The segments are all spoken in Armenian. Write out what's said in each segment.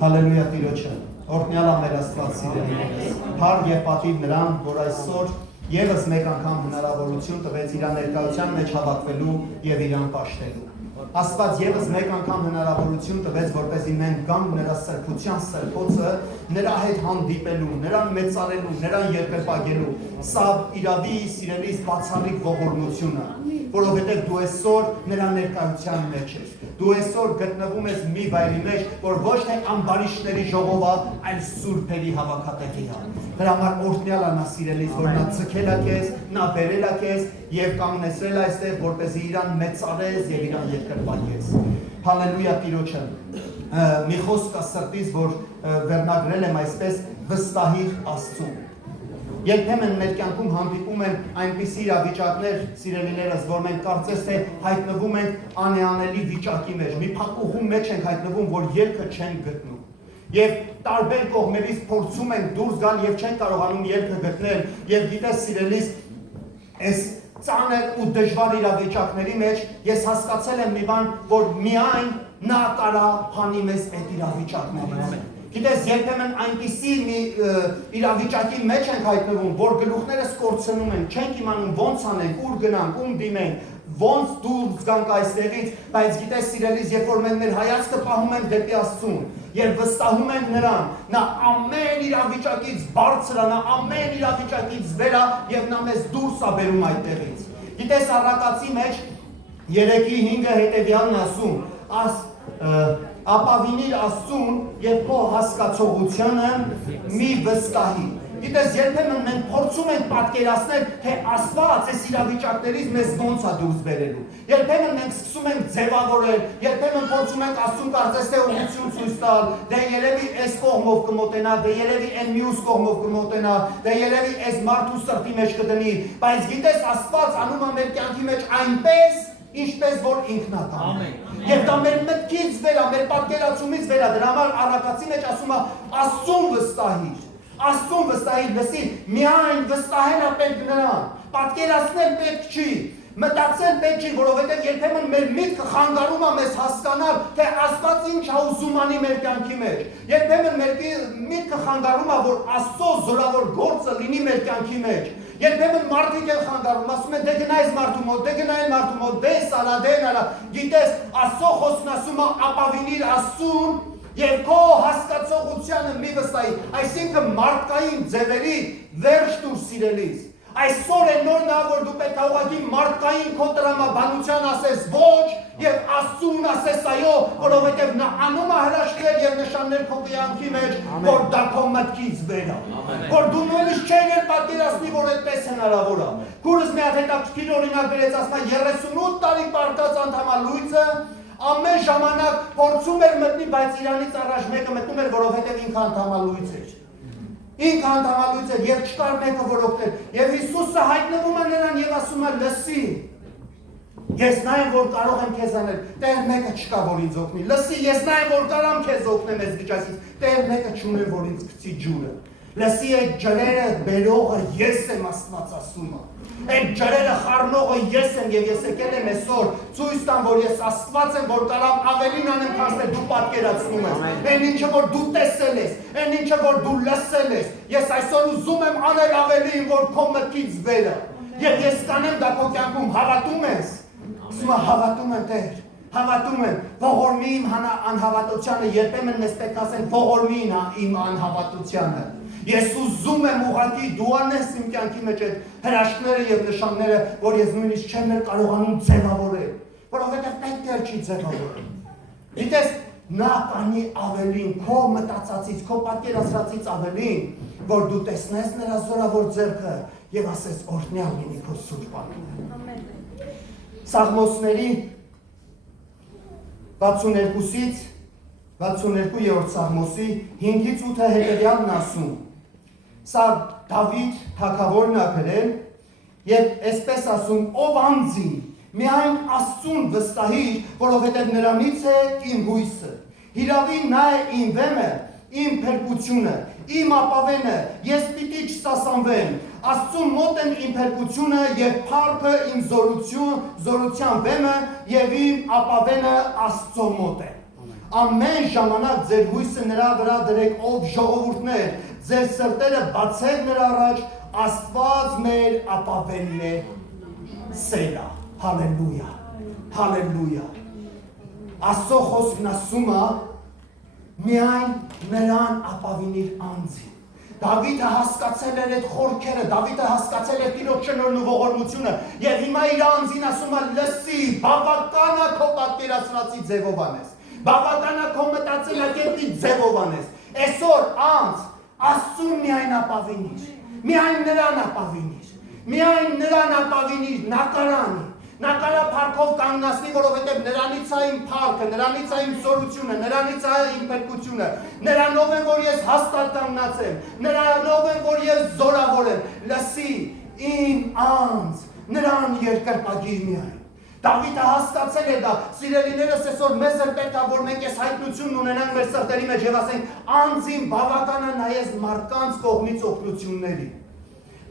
Հալելույա Տիրոջը, օրհնյալ ամեր Աստված սիրելիներս, փառք եւ պատիվ նրան, որ այսօր եւս մեկ անգամ հնարավորություն տվեց իր ներկայության մեջ հավաքվելու եւ իրան պաշտելու։ Աստված եւս մեկ անգամ հնարավորություն տվեց, որպեսզի մենք գանք նրա սրբության սրբոցը, նրա հետ հանդիպելու, նրան մեծարելու, նրան երկրպագելու։ Սա իրավի սիրելիս բացառիկ ողորմությունը, որովհետև դու այսօր նրա ներկայության մեջ ես։ Դու այսօր գտնվում ես մի վայրի մեջ, որ ոչ թե ամբարիշտների ժողով է, այլ սուրբերի հավաքատեղի է։ Դրա համար օրհնյալ անա սիրելիս, որ նա ցկել է քեզ, նա բերել է քեզ եւ կանգնեցրել է այստեղ, որպեսզի իրան մեծարես եւ իրան երկրպագես։ Հալելույա Տիրոջը։ Մի խոսք կա սրտից, որ վերնագրել եմ այսպես՝ վստահիր Աստծուն։ Երբեմն մեր կյանքում հանդիպում են այնպիսի իրավիճակներ, սիրելիներս, որ մենք կարծես թե հայտնվում ենք անեանելի վիճակի մեջ, մի փակուղու մեջ ենք հայտնվում, որ ելքը չենք գտնում։ Եվ տարբեր կողմերից փորձում ենք դուրս գալ եւ չենք կարողանում ելքը գտնել, եւ գիտես սիրելիս, այս ծանր ու դժվար իրավիճակների մեջ ես հասկացել եմ մի բան, որ միայն նա կարա հանի մեզ այդ իրավիճակներից։ Գիտես, երբեմն այնպիսի մի իրավիճակի մեջ ենք հայտնվում, որ գլուխներս կորցնում են, չենք իմանում ոնց անենք, ուր գնանք, ում դիմենք, ոնց դուրս գանք այստեղից, բայց գիտես սիրելիս, երբ որ մենք մեր հայացքը պահում ենք դեպի Աստծուն, եւ վստահում ենք նրան, նա ամեն իրավիճակից բարձր է, նա ամեն իրավիճակից վեր է եւ նա մեզ դուրս է բերում այդտեղից։ Գիտես, առակացի մեջ 3:5 հետեւյալն ասում, ապավինիր Աստծուն եւ քո հասկացողությանը մի վստահի։ Գիտես, երբեմն մենք փորձում ենք պատկերացնել, թե Աստված այս իրավիճակներից մեզ ոնց է դուրս բերելու։ Երբեմն մենք սկսում ենք ձևավորել, երբեմն փորձում ենք Աստծուն կարծես թե ուղղություն ցույց տալ, դե երևի այս կողմով կմոտենա, դե երևի այն մյուս կողմով կմոտենա, դե երևի այս մարդու սրտի մեջ կդնի, բայց գիտես, Աստված անում է մեր կյանքի մեջ այնպես, ինչպես որ ինքն է անում։ Եվ դա մեր մտքից վեր է, մեր պատկերացումից վեր է, դրա համար առակացի մեջ ասում է Աստծուն վստահիր, Աստծուն վստահիր, լսի, միայն վստահել է պետք նրան, պատկերացնել պետք չի, մտածել պետք չի, որովհետև երբեմն մեր միտքը խանգարում է մեզ հասկանալ, թե Աստված ինչ է ուզում անի մեր կյանքի մեջ, երբեմն մեր միտքը խանգարում է, որ Աստծո զորավոր գործը լինի մեր կյանքի մեջ։ Երբեմն մարդիկ են խանգարում, ասում են դե գնա այս մարդու մոտ, դե գնա այն մարդու մոտ, դե սալա, դե նալա։ Գիտես, Աստծո խոսքն ասում է ապավինիր Աստծուն եւ քո հասկացողությանը մի վստահի։ Այսինքն մարդկային ձևերի վերջ դու սիրելիս։ Այսօր է նոր նա, որ դու պետք է ուղղակի մարդկային քո տրամաբանության ասես ոչ եւ Աստծուն ասես այո, որովհետեւ նա անում է հրաշքներ եւ նշաններ քո կյանքի մեջ, որ դա քո մտքից վեր է։ Որ դու նույնիսկ չես էլ պատկերացնի, որ այդպես հնարավոր է։ Քուրս մի հատ հետաքրքիր օրինակ գրեց, ասում է 38 տարի պարտած անդամալույցը ամեն ժամանակ փորձում էր մտնի, բայց իրանից առաջ մեկը մտնում էր, որովհետեւ ինքը անդամալույց էր։ Ինքը անդամալույց էր եւ չկար մեկը որ օգներ։ Եվ Հիսուսը հայտնվում է նրան եւ ասում է լսի։ Ես նա եմ որ կարող եմ քեզ անել։ Տեր մեկը չկա որ ինձ օգնի։ Լսի, ես նա եմ որ կարող եմ քեզ օգնեմ այս վիճակից։ Տեր մեկը չունի որ ինձ գցի ջուրը։ Լսի, այդ ջրերը բերողը ես եմ, Աստված ասում է։ Այդ ջրերը խառնողը ես եմ եւ ես եկել եմ այսօր ցույց տամ, որ ես Աստված եմ, որ կարող ավելին անեմ, քան թե դու պատկերացնում ես։ Այն ինչը որ դու տեսել ես, այն ինչը որ դու լսել ես, ես այսօր ուզում եմ անել ավելին, որ քո մտքից վեր է։ Եվ ես կանեմ դա քո կյանքում հավատում ես։ Ասում եմ հավատում եմ Տեր, հավատում եմ, ողորմի իմ անհավատությանը, երբեմն մեզ պետք ասեն ողորմի իմ անհավատությանը։ Ես ուզում եմ ուղղակի դու անես իմ կյանքի մեջ այդ հրաշքները եւ նշանները, որ ես նույնիսկ չեմ կարողանում ձևավորել, որովհետեւ պետք է չի ձևավորել։ Գիտես, նա կանի ավելին, քո մտածածից, քո պատկերացրածից ավելին, որ դու տեսնես նրա զորավոր ձեռքը եւ ասես օրհնյալ լինի քո սուրբ անունը։ Ամեն։ Սաղմոսների 62-ից 62-րդ Սաղմոսի 5-ից 8-ը հետևյալն ասում։ Սա Դավիթ թագավորն է գրել եւ այսպես ասում. ով անձին միայն Աստծուն վստահիր, որովհետեւ նրանից է իմ հույսը։ Հիրավի նա է իմ վեմը, իմ փրկությունը, իմ ապավենը, ես պիտի չսասանվեմ։ Աստծուն մոտ են իմ փրկությունը եւ փառքը իմ զորության վեմը եւ իմ ապավենը Աստծո մոտ է։ ամեն ժամանակ ձեր հույսը նրա վրա դրեք, ով ժողովուրդներ, ձեր սրտերը բացեք նրա առաջ, Աստված մեր ապավենն է, Սելա, հալելույա, հալելույա։ Աստծո խոսքն ասում է, միայն նրան ապավինիր անձին։ Դավիթը հասկացել էր այդ խորքերը, Դավիթը հասկացել էր Տիրոջ շնորհն ու ողորմությունը, եւ հիմա իր անձին ասում է, լսի, բավական է քո պատկերացրածի ձևով անես, բավական է քո մտածելակերպի ձևով անես, այսօր անձ Աստծուն միայն ապավինիր, միայն նրան ապավինիր, միայն նրան ապավինիր, նա կարանի, նա կարա փառքով կանգնացնի, որովհետև նրանից է իմ փառքը, նրանից է իմ զորությունը, նրանից է իմ փրկությունը, նրանով եմ, որ ես հաստատ կանգնացեմ, նրանով եմ, որ ես զորավոր եմ, լսի, իմ անձ, նրան երկրպագիր միայն։ Դավիթը հասկացել է դա, սիրելիներս այսօր մեզ էլ պետք է, որ մենք այս հայտնությունն ունենանք մեր սրտերի մեջ եւ ասենք, անձին բավական է նայես մարդկանց կողմից օգնությունների։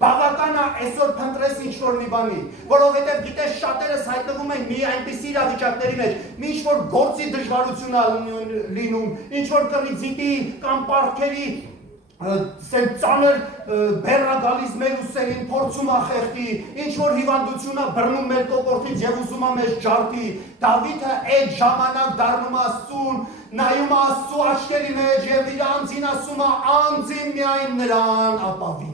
Բավական է այսօր փնտրես ինչ-որ մի բանի, որովհետև գիտես շատերս հայտնվում են մի այնպիսի իրավիճակների մեջ, մի ինչ-որ գործի դժվարություն է լինում, ինչ-որ կռիզիտի կամ պարտքերի ծանր բեռա գալիս մեր ուսերին, փորձում է խեղդի, ինչ-որ հիվանդություն է բռնում մեր կոկորդից և ուզում է մեզ ջարդի, Դավիթը այդ ժամանակ դառնում է Աստծուն, նայում է Աստծու աչքերի մեջ և իր անձին ասում է, անձին միայն նրան ապավին։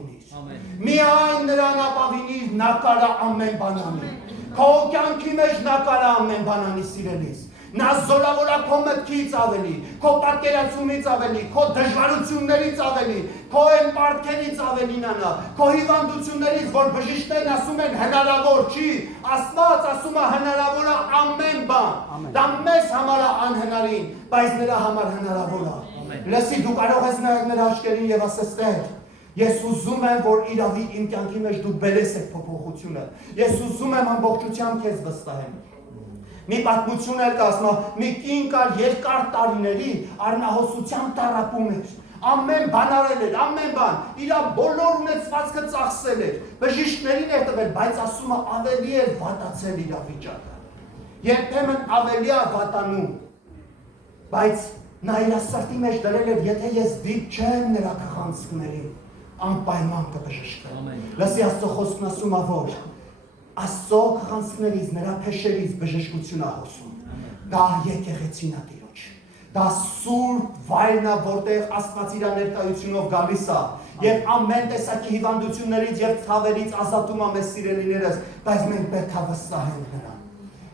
Միայն նրան ապավինիր, նա կարա ամեն բան անի։ Քո կյանքի մեջ նա կարա ամեն բան անի, սիրելիս։ Նա զորավոր է քո մտքից ավելի, քո պատկերացումից ավելի, քո դժվարություններից ավելի, քո այն պարտքերից ավելին նա, քո հիվանդություններից, որ բժիշկներն ասում են հնարավոր չի, Աստված ասում է հնարավոր է ամեն բան։ Դա մեզ համար է անհնարին, բայց նրա համար հնարավոր է։ Լսի, դու կարող ես նայել նրա աչքերին եւ ասես, Տեր, ես ուզում եմ, որ իրավի իմ կյանքի մեջ դու բերես այդ փոփոխությունը։ Ես ուզում եմ ամբողջությամբ քեզ վստահեմ։ Մի պատմություն էր կասում, մի կին կար երկար տարիների առնահոսությամբ տառապում էր։ Ամեն բան արել էր, ամեն բան, իր բոլոր ունեցվածքը ծախսել էր, բժիշկներին էր տվել, բայց ասում է ավելի էր վատացել իրավիճակը։ Երբեմն ավելի է վատանում, բայց նա իր սրտի մեջ դրել էր, եթե ես դիպ չեմ նրա քղանցքներին, անպայման կբժշկեմ։ Լսի, Աստծո խոսքն ասում է, որ Աստծո քղանցքներից, նրա փեշերից բժշկություն է հոսում։ Դա եկեղեցին է Տիրոջ։ Դա սուրբ վայրն է, որտեղ Աստված իր ներկայությունով գալիս է եւ ամեն տեսակի հիվանդություններից եւ ցավերից ազատում է մեզ սիրելիներս, բայց մենք պետք է վստահենք նրան։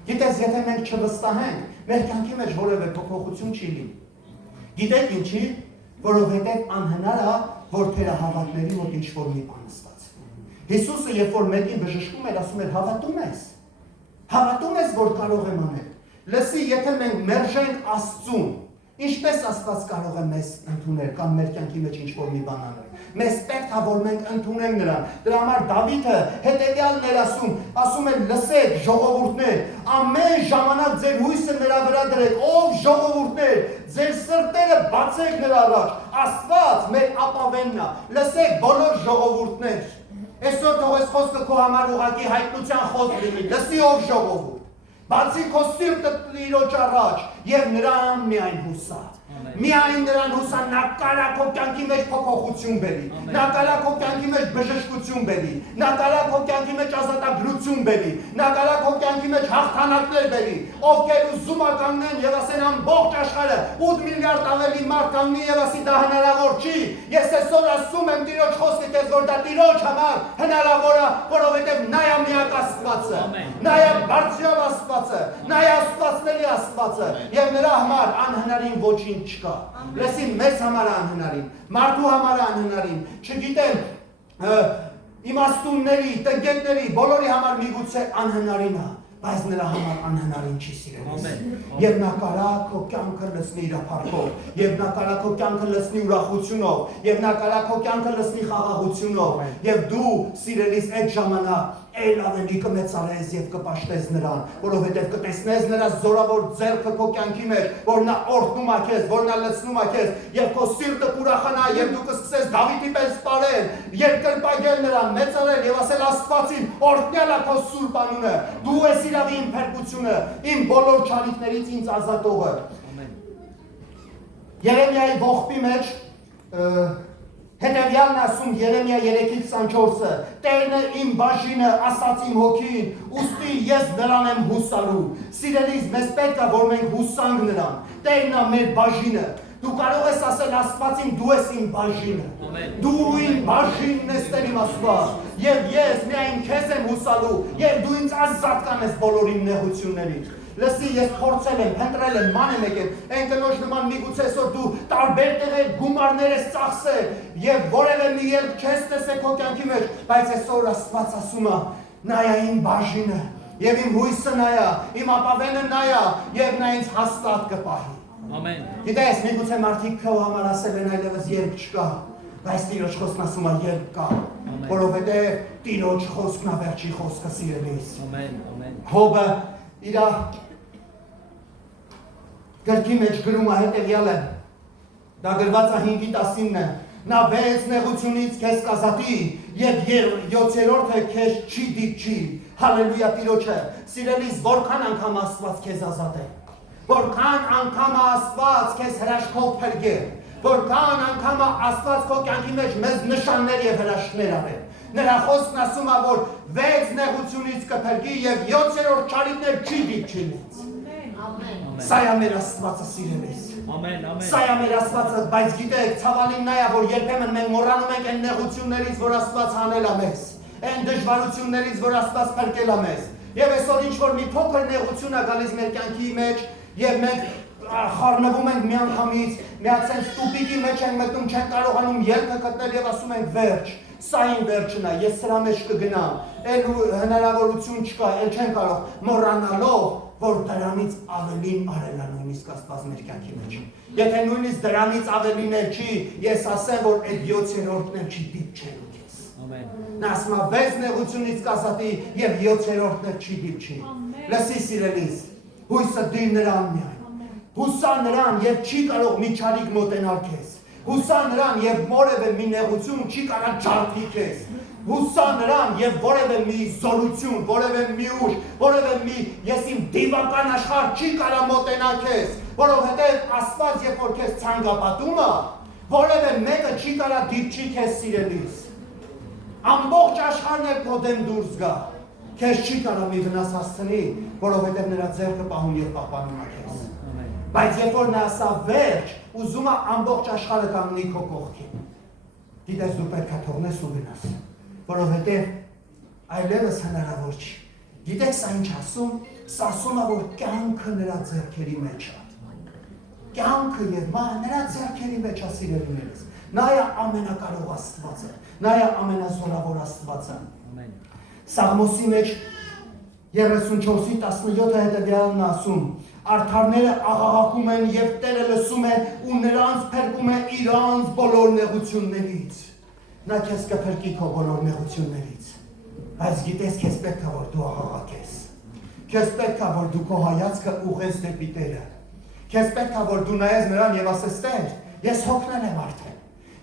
Գիտես, եթե մենք չվստահենք, մեր կյանքի մեջ որևէ փոփոխություն չի լինի։ Գիտեք ինչի, որովհետեւ անհնար է, որ թերահավատների մոտ ինչ-որ մի բան ստացվի։ Հիսուսը երբ որ մեկին բժշկում էր, ասում էր, հավատում ես։ Հավատում ես, որ կարող եմ անել։ Լսի, եթե մենք մերժենք Աստծուն, ինչպես Աստված կարող է մեզ ընդունել կամ մեր կյանքի մեջ ինչ-որ մի բան անել։ Մեզ պետք է, որ մենք ընդունենք նրան։ Դրա համար Դավիթը հետևյալն էր ասում է, լսեք, ժողովուրդներ, ամեն ժամանակ ձեր հույսը նրա վրա դրեք, ով ժողովուրդներ, ձեր սրտերը բացեք նրա առաջ, Աստված մեր ապավենն է։ Լսեք, բոլոր ժողովուրդներ։ Այսօր թող այս խոսքը քո համար ուղղակի հայտնության խոսք լինի, լսի ով ժողովուրդ։ Բացի քո սիրտը Տիրոջ առաջ եւ նրան միայն հուսա։ Միայն նրան հուսա, նա կարա քո կյանքի մեջ փոփոխություն բերի։ Նա կարա քո կյանքի մեջ բժշկություն բերի։ Նա կարա քո կյանքի մեջ ազատագրություն բերի։ Նա կարա քո կյանքի մեջ հաղթանակներ բերի։ Ովքեր ուզում է կանգնեն եւ ասեն ամբողջ աշխարհը 8 միլիարդ ավելի մարդ կանգնի եւ ասի դա հնարավոր չի։ Ես այսօր ասում եմ Տիրոջ խոսքը քեզ, որ դա Տիրոջ համար հնարավոր է, որովհետեւ նա է միակ Աստվածը։ Նա է բարձրյալ Աստվածը, նա է Աստվածների Աստվածը եւ նրա համար անհնարին ոչինչ չկա։ Լսին, մեզ համար անհնարին, մարդու համար անհնարին, չգիտեմ, իմաստունների, տնկետների, բոլորի համար միգուցե անհնարին է, բայց նրա համար անհնարին չի սիրելիս։ Եվ նա կարա քո կյանքը լցնի իր փառքով, եւ նա կարա քո կյանքը լցնի ուրախությունով, եւ նա կարա քո կյանքը լցնի խաղաղությունով, եւ դու սիրելիս այդ ժամանակ էլ ավելի կմեծարես եւ կպաշտես նրան, որովհետեւ կտեսնես նրա զորավոր ձեռքը քո կյանքի մեջ, որ նա օրհնում է քեզ, որ նա լցնում է քեզ, եւ քո սիրտը կուրախանա եւ դու կսկսես Դավիթի պես պարել, երկրպագել նրան, մեծարել եւ ասել Աստվածին, օրհնյալ է քո սուրբ անունը, դու ես իրավի իմ փրկությունը, իմ բոլոր չարիքներից ինձ ազատողը։ Երեմիայի ողբի մեջ հետևյալն ասում Երեմիա 3:24-ը Տերն է իմ բաժինը, ասաց իմ հոգին, ուստի ես նրան եմ հուսալու։ Սիրելիս, մեզ պետք է որ մենք հուսանք նրան։ Տերն է մեր բաժինը։ Դու կարող ես ասել Աստվածին դու ես իմ բաժինը։ Դու իմ բաժինն ես Տեր իմ Աստված։ Եվ ես միայն քեզ եմ հուսալու, եւ դու ինձ ազատ կանես բոլոր իմ նեղություններից։ Լսի, ես փորձել եմ, փնտրել եմ, ման եմ եկել, այն կնոջ նման միգուցե այսօր դու տարբեր տեղեր գումարներ ես ծախսել եւ որևէ մի ելք չես տեսել քո կյանքի մեջ, բայց այսօր Աստված ասում է՝ նայա իմ բաժինը, եւ իմ հույսը նայա, իմ ապավենը նայա, եւ նա ինձ հաստատ կպահի։ Ամեն։ Գիտես, միգուցե մարդիկ քո համար ասել են այլևս ելք չկա, բայց Տիրոջ խոսքն ասում է ելք կա, որովհետեւ Տիրոջ խոսքն է վերջի խոսքը սիրելիս։ Ամեն, ամեն։ Հոբը իր Գրքի մեջ գրում է հետևյալը, դա գրված է 5:19-ն է, նա 6 նեղությունից քեզ կազատի եւ 7-րդը քեզ չի դիպչի, հալելույա Տիրոջը, սիրելիս, որքան անգամ Աստված քեզ ազատ է, որքան անգամ Աստված քեզ հրաշքով փրկել, որքան անգամ Աստված քո կյանքի մեջ մեծ նշաններ եւ հրաշքներ արել, նրա խոսքն ասում է, որ 6 նեղությունից կփրկի եւ 7-րդ ճարիքներ չի դիպչի մեզ։ Սա է մեր Աստվածը սիրելիս։ Սա է մեր Աստվածը, բայց գիտեք, ցավալին նա է, որ երբեմն մենք մոռանում ենք այն նեղություններից, որ Աստված անել է մեզ, այն դժվարություններից, որ Աստված փրկել է մեզ։ Եվ այսօր ինչ որ մի փոքր նեղություն է գալիս մեր կյանքի մեջ, եւ մենք խառնվում ենք միանգամից, միացած տուպիկի մեջ ենք մտնում, չենք կարողանում ելքը գտնել եւ ասում ենք վերջ։ Սա իմ վերջն է, ես սրա մեջ կգնամ, այլ հնարավորություն չկա, այլ չեն կարող, մոռանալով, որ դրանից ավելին արել է նույնիսկ Աստված մեր կյանքի մեջ։ Եթե նույնիսկ դրանից ավելին էլ չի, ես ասեմ, որ այդ 7-րդն էլ չի դիպչելու քեզ։ Ամեն։ Նա ասում է 6 նեղությունից կազատի եւ 7-րդն էլ չի դիպչի։ Լսի սիրելիս, հույսը դիր նրան միայն։ Հուսա նրան եւ չի կարող մի չարիք մոտենալ քեզ։ Հուսա նրան եւ որևէ մի նեղություն չի կարող ջարդի քեզ։ Հուսա նրան եւ որևէ մի զորություն, որևէ մի ուժ, որևէ մի ես իմ դիվական աշխարհ չի կարող մոտենալ քեզ, որովհետեւ Աստված երբ որ քեզ ցանկապատում է, որևէ մեկը չի կարող դիպչի քեզ սիրելիս։ Ամբողջ աշխարհն էլ քո դեմ դուրս գա, քեզ չի կարող մի վնաս հասցնի, որովհետեւ նրա ձեռքը պահում եւ պահպանում է քեզ։ Բայց երբ որ նա ասա վերջ, ուզում է ամբողջ աշխարհը կանգնի քո կողքին։ Գիտես դու պետք է թողնես ու գնաս, որովհետև այլևս հնարավոր չի։ Գիտեք սա ինչ ասում, սա ասում է, որ կյանքը նրա ձեռքերի մեջ է։ Կյանքը եւ մահը նրա ձեռքերի մեջ է սիրելիներս։ Նա է ամենակարող Աստվածը, նա է ամենազորավոր Աստվածը։ Ամեն։ Սաղմոսի մեջ 34:17 հետևյալն ասում. Արդարները աղաղակում են եւ Տերը լսում է ու նրանց փրկում է իրանց բոլոր նեղություններից։ Նա քեզ կփրկի քո բոլոր նեղություններից։ Բայց գիտես քեզ պետք է որ դու աղաղակես։ Քեզ պետք է որ դու քո հայացքը ուղղես դեպի Տերը։ Քեզ պետք է որ դու նայես նրան եւ ասես Տեր, ես հոգնել եմ արդեն։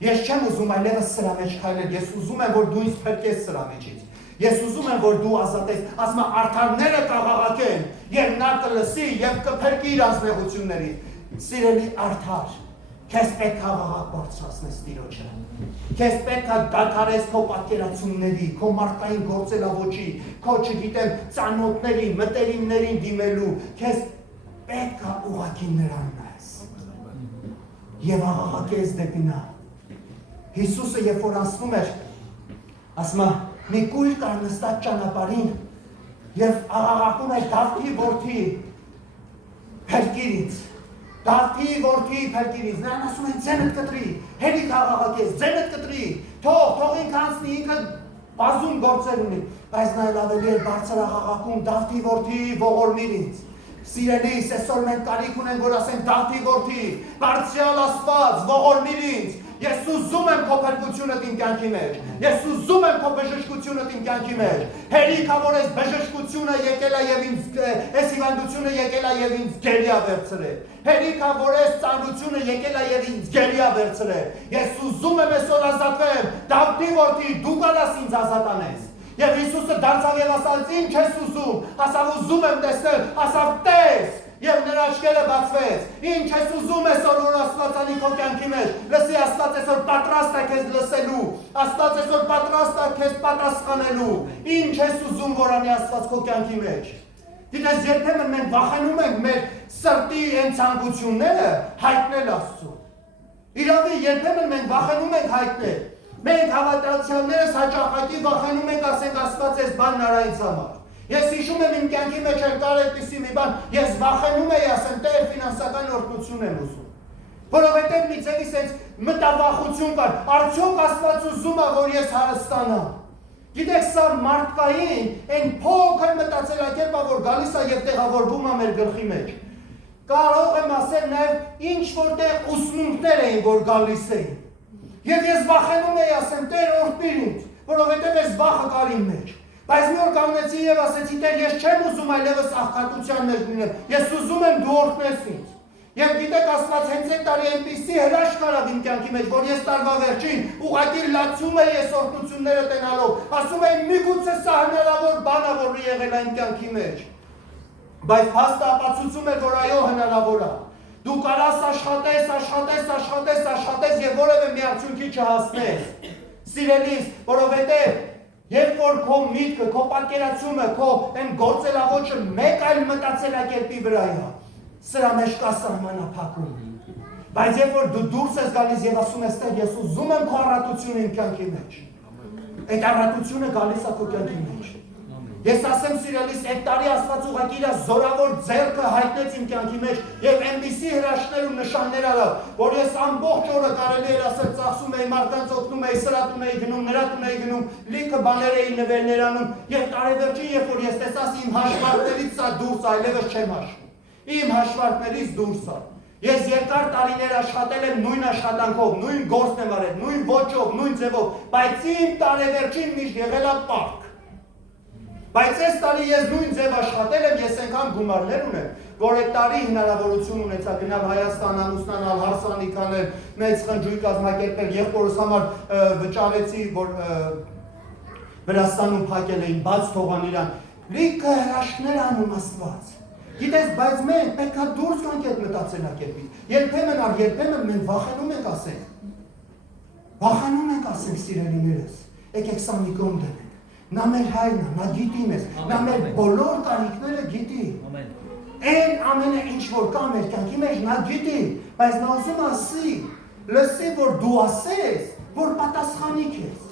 Ես չեմ ուզում այլևս սրա մեջ քայլել, ես ուզում եմ որ դու ինձ փրկես սրա մեջից։ Ես ուզում եմ որ դու ազատես, ասում եմ արդարները կաղաղակեն, եւ նա կլսի եւ կփրկի իրանց նեղություններից։ Սիրելի արդար, քեզ պետք է աղաղակ բարձրացնես Տիրոջը։ Քեզ պետք է դադարես քո պատկերացումների, քո մարդկային գործելավոճի, քո չգիտեմ ծանոթների, մտերիմներին դիմելու, քեզ պետք է ուղղակի նրան նայես։ Եվ աղաղակես դեպի նա։ Հիսուսը երբ որ անցնում էր, ասում է մի կույր կար նստած ճանապարհին եւ աղաղակում էր Դավթի որդի փրկիր ինձ, Դավթի որդի փրկիր ինձ, նրան ասում են ձենդ կտրի, հերիք աղաղակես, ձենդ կտրի, թող ինքը անցնի, ինքը բազում գործեր ունի, բայց նա ավելի էր բարձր աղաղակում Դավթի որդի ողորմիր ինձ։ Սիրելիս, այսօր մենք կարիք ունենք որ ասենք Դավթի որդի, բարձրյալ Աստված, ողորմիր ինձ։ Ես ուզում եմ քո փրկությունը իմ կյանքի մեջ։ Ես ուզում եմ քո բժշկությունը իմ կյանքի մեջ։ Հերիք ա որ այս բժշկությունը եկել է եւ ինձ այս հիվանդությունը եկել է եւ ինձ գերի ա վերցրել։ Հերիք ա որ այս ծանրությունը եկել է եւ ինձ գերի ա վերցրել։ Ես ուզում եմ այսօր ազատվել։ Դավթի որդի, դու կարաս ինձ ազատանես։ Եվ Հիսուսը դարձավ եւ ասաց. «Ինչ ես ուզում»։ Ասավ. «Ուզում եմ տեսնել»։ Ասավ. «Տես»։ Եվ նրա աչքերը բացվեց։ Ինչ ես ուզում այսօր, որ Աստված անի քո կյանքի մեջ։ Լսի, Աստված այսօր պատրաստ է քեզ լսելու։ Աստված այսօր պատրաստ է քեզ պատասխանելու։ Ինչ ես ուզում, որ անի Աստված քո կյանքի մեջ։ Գիտես, երբեմն մենք վախենում ենք մեր սրտի այն ցանկությունները հայտնել Աստծուն։ Իրավի, երբեմն մենք վախենում ենք հայտնել։ Մենք հավատացյալներս հաճախակի վախենում ենք ասենք Աստված այս բանն արա ինձ համար։ Ես հիշում եմ իմ կյանքի մեջ կար այդպիսի մի բան, ես վախենում էի ասեմ, Տեր ֆինանսական օրհնություն եմ ուզում։ Որովհետև մի ձևի sense մտավախություն կար, արդյոք Աստված ուզում է, որ ես հարստանամ։ Գիտեք, սա մարդկային այն փոքր մտածելակերպը, որ գալիս է եւ տեղավորվում է մեր գլխի մեջ։ Կարող եմ ասել նաեւ ինչ որտեղ ուսմունքներ էին, որ գալիս էին։ Եվ ես վախենում էի ասեմ, Տեր օրհնիր ինձ, որովհետև այս վախը կար իմ մեջ։ Բայց մի օր կանգնեցի եւ ասեցի, Տեր, ես չեմ ուզում այլևս աղքատության մեջ լինել։ Ես ուզում եմ դու օրհնես ինձ։ Եվ գիտեք, Աստված հենց այդ տարի այնպիսի հրաշք արավ իմ կյանքի մեջ, որ ես տարվա վերջին ուղղակի լացում էի այս օրհնությունները տենալով։ Ասում էի, միգուցե սա հնարավոր բան է, որ եղել է իմ կյանքի մեջ։ Բայց փաստը ապացուցում է, որ այո, հնարավոր է։ Դու կարաս աշխատես եւ որևէ մի արդյունքի չհասնես։ Սիրելիս, որովհետեւ երբ որ քո միտքը, քո պատկերացումը, քո այն գործելավոճը մեկ այլ մտածելակերպի վրա է, սրա մեջ կա սահմանափակում։ Բայց երբ որ դու դուրս ես գալիս եւ ասում ես, Տեր, ես ուզում եմ քո առատությունը իմ կյանքի մեջ, այդ առատությունը գալիս է քո կյանքի մեջ։ Ես ասեմ, սիրելիս, այդ տարի Աստված ուղղակի իր զորավոր ձեռքը հայտնեց իմ կյանքի մեջ եւ այնպիսի հրաշքներ ու նշաններ արավ, որ ես ամբողջ օրը կարելի էր ասել ծախսում էի, մարդկանց օգնում էի, սրա տուն էի գնում, նրա տուն էի գնում, լիքը բաներ էի նվերներ անում եւ տարեվերջին, երբ որ ես տեսած իմ հաշվարկներից սա դուրս այլևս չեմ հաշվում։ Իմ հաշվարկներից դուրս է։ Ես երկար տարիներ աշխատել եմ նույն աշխատանքով, նույն գործն եմ արել, նույն ոճով, նույն ձևով, բայց իմ տարեվերջին միշտ եղել է պարտք։ Բայց այս տարի ես նույն ձև աշխատել եմ, ես այնքան գումարներ ունեմ, որ այդ տարի հնարավորություն ունեցա գնալ Հայաստան, ամուսնանալ, հարսանիք անել, մեծ խնջույք կազմակերպել, եղբորս համար վճարեցի, որ Վրաստանում փակել էին, բաց թողան իրան, լիքը հրաշքներ անում Աստված։ Գիտես, բայց մենք պետք է դուրս գանք այդ մտածելակերպից։ Երբեմն մենք վախենում ենք ասենք սիրելիներս, եկեք սա մի կողմ դնենք։ Նա մեր հայրն է, նա գիտի մեզ, նա մեր բոլոր կարիքները գիտի։ Այն ամենը ինչ որ կա մեր կյանքի մեջ, նա գիտի, բայց նա ուզում ասի, լսի, որ դու ասես, որ պատասխանի քեզ։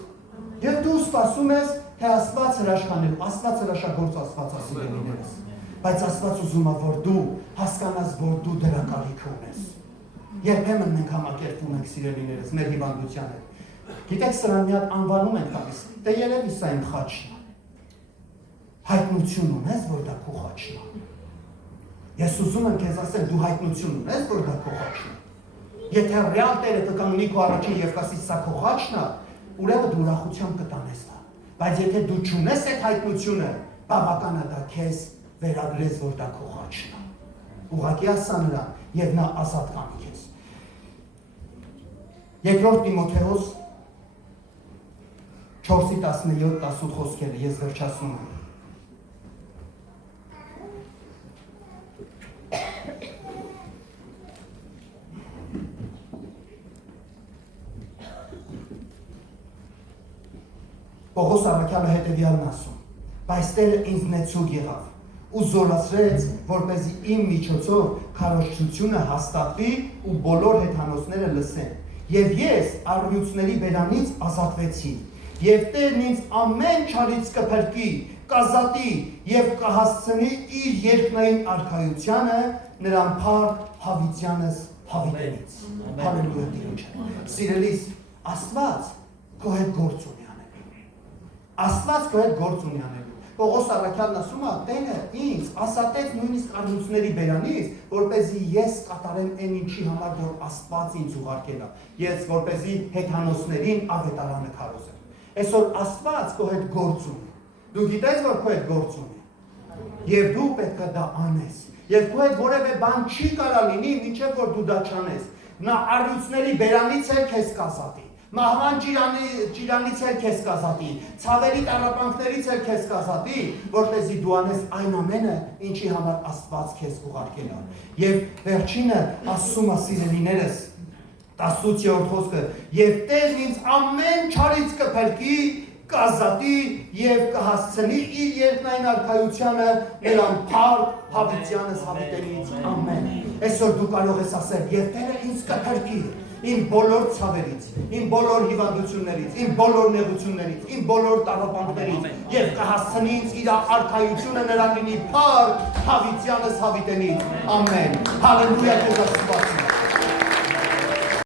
Եվ դու սպասում ես, թե Աստված հրաշքանել, Աստված հրաշագործ Աստված ասի լինես։ Բայց Աստված ուզում է, որ դու հասկանաս, որ դու դրա կարիք ունես։ Երբեմն մենք համակերպվում ենք սիրելիներս, մեր հիվանդության հետ։ Գիտեք, սրան մի հատ անվանում ենք տալիս, դե երևի սա իմ խաչն է։ Հայտնություն ունես, որ դա քո խաչն է։ Ես ուզում եմ քեզ ասել, դու հայտնություն ունես, որ դա քո խաչն է։ Եթե ռեալ Տերը կկանգնի քո առաջին եւ կասի սա քո խաչն է, ուրեմն դու ուրախությամբ կտանես դա։ Բայց եթե դու չունես այդ հայտնությունը, բավական է դա քեզ վերագրես, որ դա քո խաչն է։ Ուղղակի ասա նրան եւ նա ազատ կանի քեզ։ Երկրորդ Տիմոթեոս 4:17-18 խոսքերը ես վերջացնում եմ։ Պողոս առաքյալը հետևյալն ասում. բայց Տերը ինձ նեցուկ եղավ ու զորացրեց, որպեսզի իմ միջոցով քարոզչությունը հաստատվի ու բոլոր հեթանոսները լսեն։ Եվ ես առյուծների բերանից ազատվեցի, եւ Տերն ինձ ամեն չարից կփրկի, կազատի եւ կհասցնի իր երկնային արքայությանը, նրան փառք հավիտյանս հավիտենից։ Հալելույա Տիրոջ։ Սիրելիս, Աստված քո հետ գործ ունի անելու։ Աստված քո հետ գործ ունի անելու։ Պողոս առաքյալն ասում է, Տերը ինձ ազատեց նույնիսկ առյուծների բերանից, որպեսզի ես կատարեմ այն ինչի համար, որ Աստված ինձ ուղարկել է։ Ես որպեսզի հեթանոսներին ավետարանը քարոզեմ։ Այսօր Աստված քո հետ գործ ունի։ Դու գիտես, որ քո հետ գործ ունի։ Եվ դու պետք է դա անես։ Եվ քո հետ որևէ բան չի կարա լինի, մինչև որ դու դա չանես։ Նա առյուծների բերանից էլ քեզ կազատի։ Մահվան ճիրանից էլ քեզ կազատի, ցավերի տառապանքներից էլ քեզ կազատի, որպեսզի դու անես այն ամենը, ինչի համար Աստված քեզ ուղարկել է։ Եվ վերջինը ասում է սիրելիներս 18-րդ խոսքը, եւ Տերն ինձ ամեն չարից կփրկի, կազատի եւ կհասցնի իր երկնային արքայությանը նրան փառք հավիտյանս հավիտենից ամեն։ Այսօր դու կարող ես ասել, եւ Տերը ինձ կփրկի իմ բոլոր ցավերից, իմ բոլոր հիվանդություններից, իմ բոլոր նեղություններից, իմ բոլոր տառապանքներից եւ կհասցնի ինձ իր արքայությունը նրան լինի փառք հավիտյանս հավիտենից ամեն։ Հալելույա քեզ Աստված։